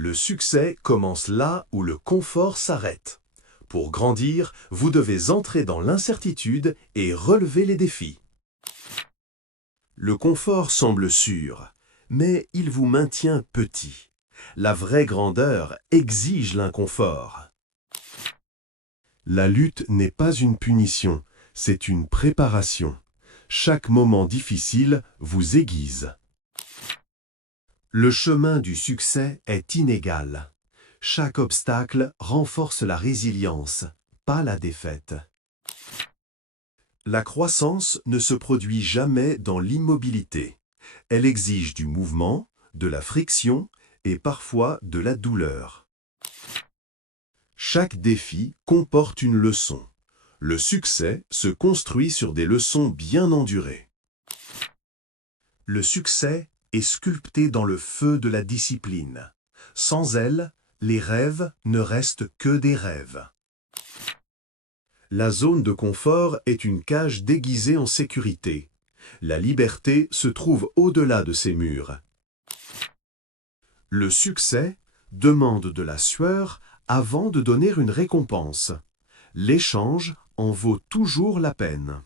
Le succès commence là où le confort s'arrête. Pour grandir, vous devez entrer dans l'incertitude et relever les défis. Le confort semble sûr, mais il vous maintient petit. La vraie grandeur exige l'inconfort. La lutte n'est pas une punition, c'est une préparation. Chaque moment difficile vous aiguise. Le chemin du succès est inégal. Chaque obstacle renforce la résilience, pas la défaite. La croissance ne se produit jamais dans l'immobilité. Elle exige du mouvement, de la friction et parfois de la douleur. Chaque défi comporte une leçon. Le succès se construit sur des leçons bien endurées. Le succès est sculpté dans le feu de la discipline. Sans elle, les rêves ne restent que des rêves. La zone de confort est une cage déguisée en sécurité. La liberté se trouve au-delà de ces murs. Le succès demande de la sueur avant de donner une récompense. L'échange en vaut toujours la peine.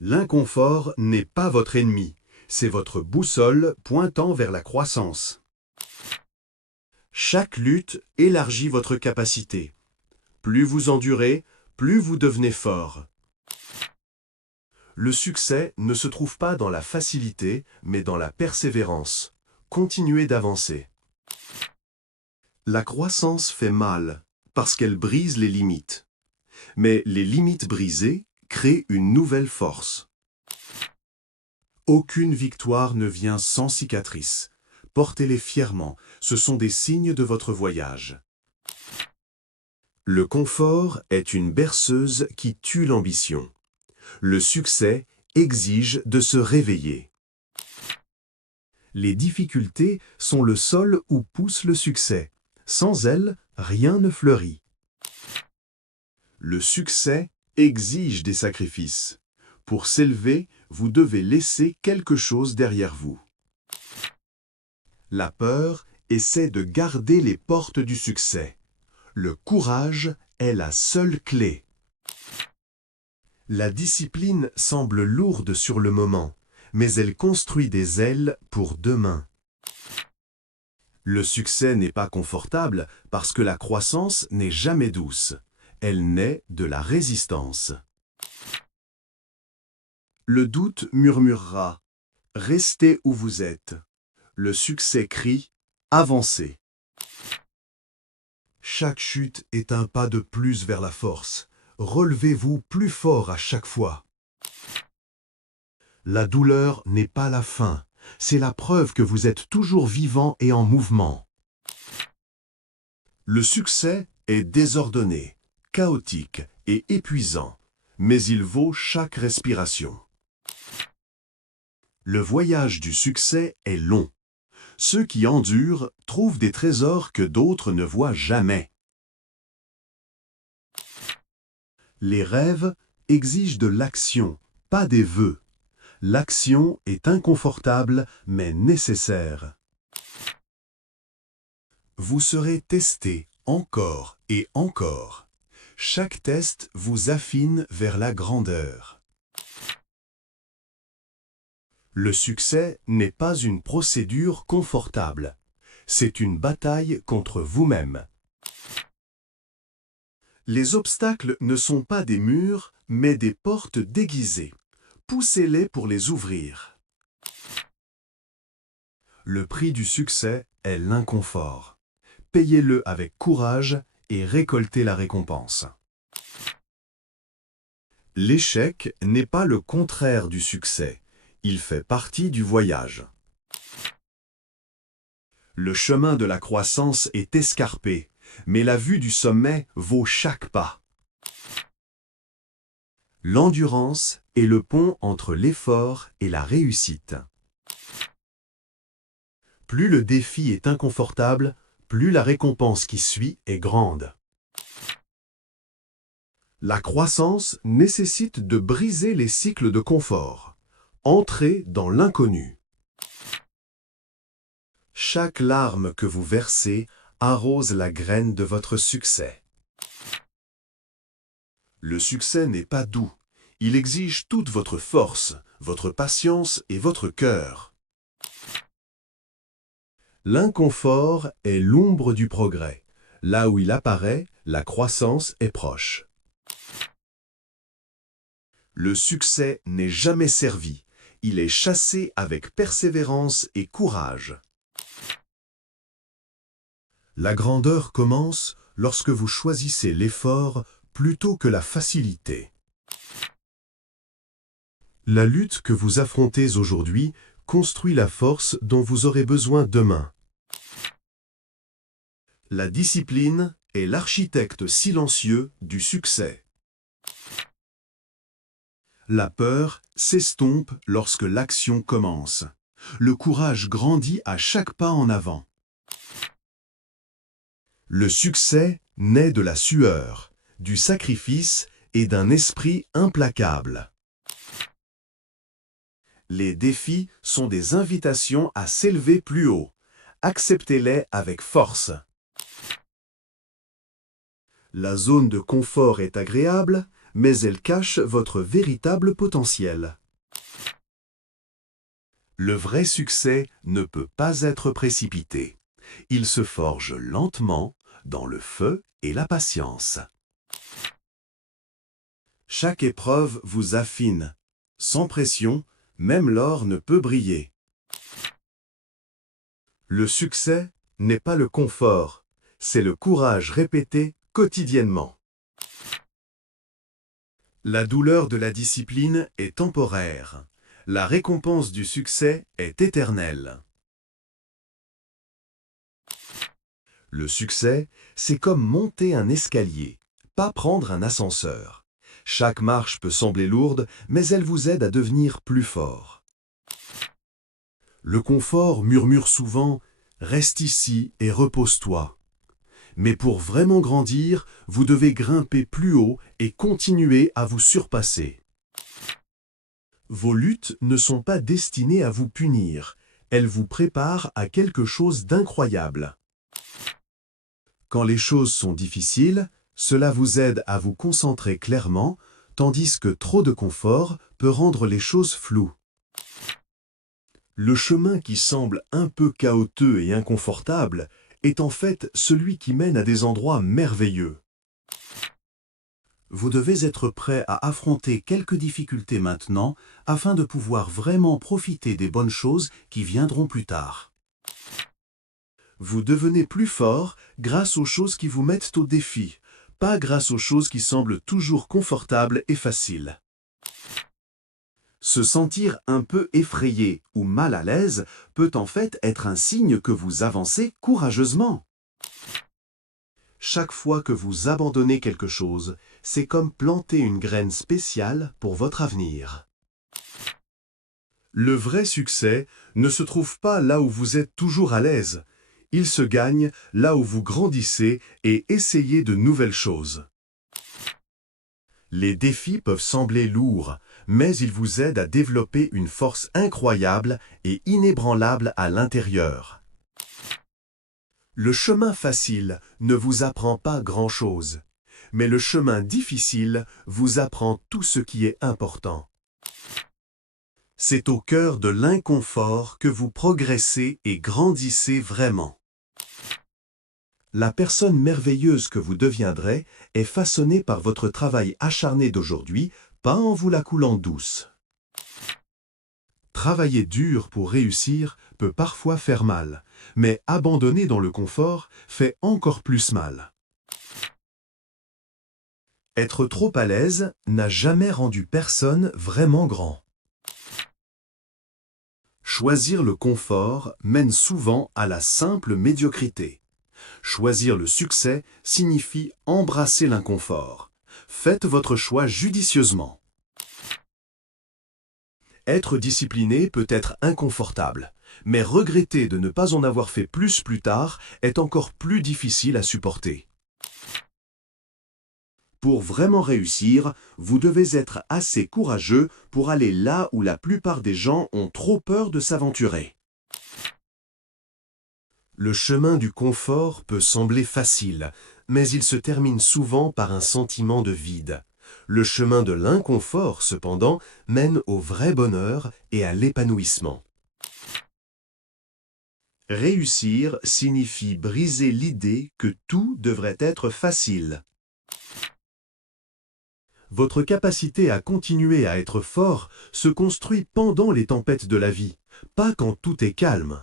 L'inconfort n'est pas votre ennemi, c'est votre boussole pointant vers la croissance. Chaque lutte élargit votre capacité. Plus vous endurez, plus vous devenez fort. Le succès ne se trouve pas dans la facilité, mais dans la persévérance. Continuez d'avancer. La croissance fait mal, parce qu'elle brise les limites. Mais les limites brisées créent une nouvelle force. Aucune victoire ne vient sans cicatrices. Portez-les fièrement, ce sont des signes de votre voyage. Le confort est une berceuse qui tue l'ambition. Le succès exige de se réveiller. Les difficultés sont le sol où pousse le succès. Sans elles, rien ne fleurit. Le succès exige des sacrifices. Pour s'élever, vous devez laisser quelque chose derrière vous. La peur essaie de garder les portes du succès. Le courage est la seule clé. La discipline semble lourde sur le moment, mais elle construit des ailes pour demain. Le succès n'est pas confortable parce que la croissance n'est jamais douce. Elle naît de la résistance. Le doute murmurera « Restez où vous êtes ». Le succès crie « Avancez ». Chaque chute est un pas de plus vers la force. Relevez-vous plus fort à chaque fois. La douleur n'est pas la fin, c'est la preuve que vous êtes toujours vivant et en mouvement. Le succès est désordonné, chaotique et épuisant, mais il vaut chaque respiration. Le voyage du succès est long. Ceux qui endurent trouvent des trésors que d'autres ne voient jamais. Les rêves exigent de l'action, pas des vœux. L'action est inconfortable, mais nécessaire. Vous serez testé encore et encore. Chaque test vous affine vers la grandeur. Le succès n'est pas une procédure confortable. C'est une bataille contre vous-même. Les obstacles ne sont pas des murs, mais des portes déguisées. Poussez-les pour les ouvrir. Le prix du succès est l'inconfort. Payez-le avec courage et récoltez la récompense. L'échec n'est pas le contraire du succès. Il fait partie du voyage. Le chemin de la croissance est escarpé, mais la vue du sommet vaut chaque pas. L'endurance est le pont entre l'effort et la réussite. Plus le défi est inconfortable, plus la récompense qui suit est grande. La croissance nécessite de briser les cycles de confort. Entrez dans l'inconnu. Chaque larme que vous versez arrose la graine de votre succès. Le succès n'est pas doux. Il exige toute votre force, votre patience et votre cœur. L'inconfort est l'ombre du progrès. Là où il apparaît, la croissance est proche. Le succès n'est jamais servi. Il est chassé avec persévérance et courage. La grandeur commence lorsque vous choisissez l'effort plutôt que la facilité. La lutte que vous affrontez aujourd'hui construit la force dont vous aurez besoin demain. La discipline est l'architecte silencieux du succès. La peur s'estompe lorsque l'action commence. Le courage grandit à chaque pas en avant. Le succès naît de la sueur, du sacrifice et d'un esprit implacable. Les défis sont des invitations à s'élever plus haut. Acceptez-les avec force. La zone de confort est agréable, mais elle cache votre véritable potentiel. Le vrai succès ne peut pas être précipité. Il se forge lentement dans le feu et la patience. Chaque épreuve vous affine. Sans pression, même l'or ne peut briller. Le succès n'est pas le confort, c'est le courage répété quotidiennement. La douleur de la discipline est temporaire. La récompense du succès est éternelle. Le succès, c'est comme monter un escalier, pas prendre un ascenseur. Chaque marche peut sembler lourde, mais elle vous aide à devenir plus fort. Le confort murmure souvent « Reste ici et repose-toi ». Mais pour vraiment grandir, vous devez grimper plus haut et continuer à vous surpasser. Vos luttes ne sont pas destinées à vous punir, elles vous préparent à quelque chose d'incroyable. Quand les choses sont difficiles, cela vous aide à vous concentrer clairement, tandis que trop de confort peut rendre les choses floues. Le chemin qui semble un peu chaotique et inconfortable est en fait celui qui mène à des endroits merveilleux. Vous devez être prêt à affronter quelques difficultés maintenant afin de pouvoir vraiment profiter des bonnes choses qui viendront plus tard. Vous devenez plus fort grâce aux choses qui vous mettent au défi, pas grâce aux choses qui semblent toujours confortables et faciles. Se sentir un peu effrayé ou mal à l'aise peut en fait être un signe que vous avancez courageusement. Chaque fois que vous abandonnez quelque chose, c'est comme planter une graine spéciale pour votre avenir. Le vrai succès ne se trouve pas là où vous êtes toujours à l'aise. Il se gagne là où vous grandissez et essayez de nouvelles choses. Les défis peuvent sembler lourds, mais ils vous aident à développer une force incroyable et inébranlable à l'intérieur. Le chemin facile ne vous apprend pas grand-chose, mais le chemin difficile vous apprend tout ce qui est important. C'est au cœur de l'inconfort que vous progressez et grandissez vraiment. La personne merveilleuse que vous deviendrez est façonnée par votre travail acharné d'aujourd'hui, pas en vous la coulant douce. Travailler dur pour réussir peut parfois faire mal, mais abandonner dans le confort fait encore plus mal. Être trop à l'aise n'a jamais rendu personne vraiment grand. Choisir le confort mène souvent à la simple médiocrité. Choisir le succès signifie embrasser l'inconfort. Faites votre choix judicieusement. Être discipliné peut être inconfortable, mais regretter de ne pas en avoir fait plus tard est encore plus difficile à supporter. Pour vraiment réussir, vous devez être assez courageux pour aller là où la plupart des gens ont trop peur de s'aventurer. Le chemin du confort peut sembler facile, mais il se termine souvent par un sentiment de vide. Le chemin de l'inconfort, cependant, mène au vrai bonheur et à l'épanouissement. Réussir signifie briser l'idée que tout devrait être facile. Votre capacité à continuer à être fort se construit pendant les tempêtes de la vie, pas quand tout est calme.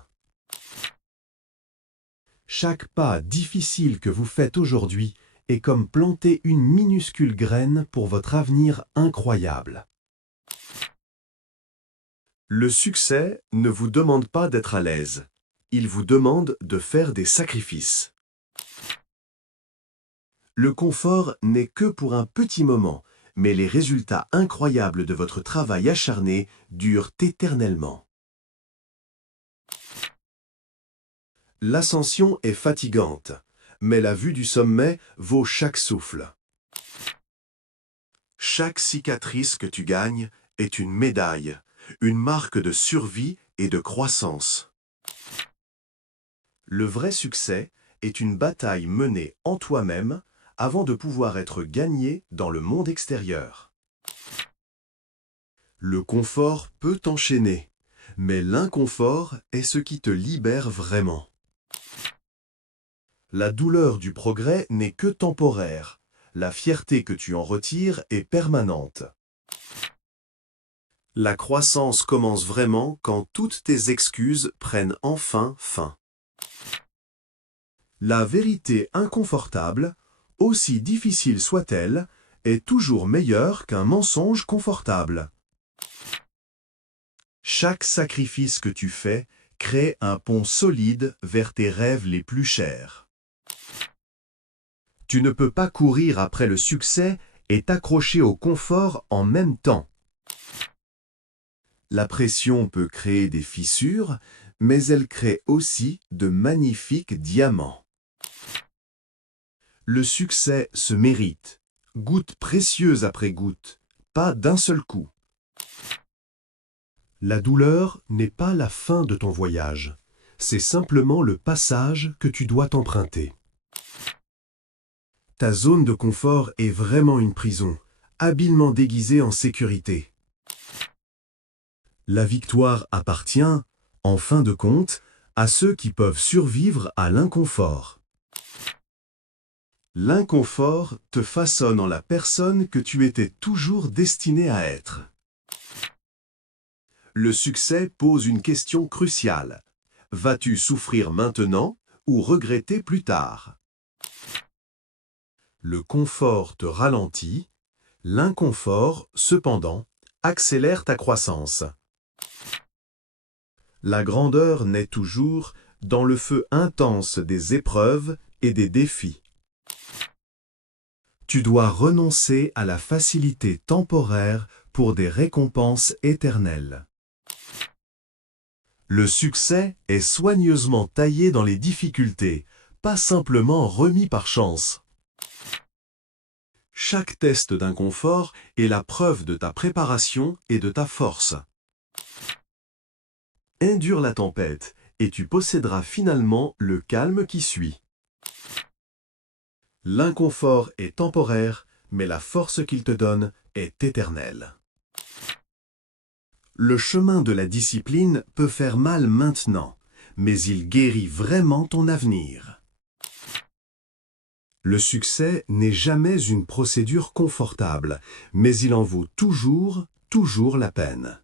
Chaque pas difficile que vous faites aujourd'hui est comme planter une minuscule graine pour votre avenir incroyable. Le succès ne vous demande pas d'être à l'aise. Il vous demande de faire des sacrifices. Le confort n'est que pour un petit moment, mais les résultats incroyables de votre travail acharné durent éternellement. L'ascension est fatigante, mais la vue du sommet vaut chaque souffle. Chaque cicatrice que tu gagnes est une médaille, une marque de survie et de croissance. Le vrai succès est une bataille menée en toi-même avant de pouvoir être gagnée dans le monde extérieur. Le confort peut t'enchaîner, mais l'inconfort est ce qui te libère vraiment. La douleur du progrès n'est que temporaire. La fierté que tu en retires est permanente. La croissance commence vraiment quand toutes tes excuses prennent enfin fin. La vérité inconfortable, aussi difficile soit-elle, est toujours meilleure qu'un mensonge confortable. Chaque sacrifice que tu fais crée un pont solide vers tes rêves les plus chers. Tu ne peux pas courir après le succès et t'accrocher au confort en même temps. La pression peut créer des fissures, mais elle crée aussi de magnifiques diamants. Le succès se mérite, goutte précieuse après goutte, pas d'un seul coup. La douleur n'est pas la fin de ton voyage, c'est simplement le passage que tu dois t'emprunter. Ta zone de confort est vraiment une prison, habilement déguisée en sécurité. La victoire appartient, en fin de compte, à ceux qui peuvent survivre à l'inconfort. L'inconfort te façonne en la personne que tu étais toujours destiné à être. Le succès pose une question cruciale. Vas-tu souffrir maintenant ou regretter plus tard? Le confort te ralentit, l'inconfort, cependant, accélère ta croissance. La grandeur naît toujours dans le feu intense des épreuves et des défis. Tu dois renoncer à la facilité temporaire pour des récompenses éternelles. Le succès est soigneusement taillé dans les difficultés, pas simplement remis par chance. Chaque test d'inconfort est la preuve de ta préparation et de ta force. Endure la tempête et tu posséderas finalement le calme qui suit. L'inconfort est temporaire, mais la force qu'il te donne est éternelle. Le chemin de la discipline peut faire mal maintenant, mais il guérit vraiment ton avenir. Le succès n'est jamais une procédure confortable, mais il en vaut toujours la peine.